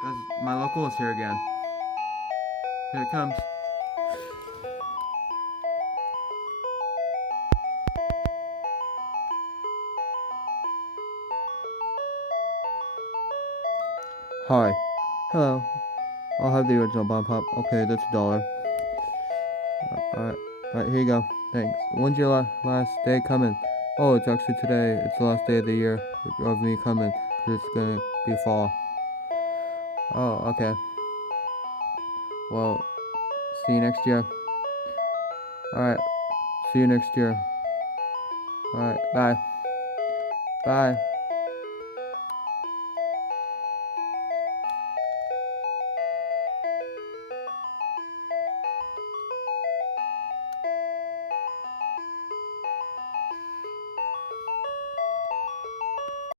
Because my local is here again. Here it comes. Hi. Hello. I'll have the original Bomb Pop. Okay, that's $1. Alright, here you go. Thanks. When's your last day coming? Oh, it's actually today. It's the last day of the year of me coming. Because it's gonna be fall. Oh, okay. Well, see you next year. Alright, see you next year. Alright, bye. Bye.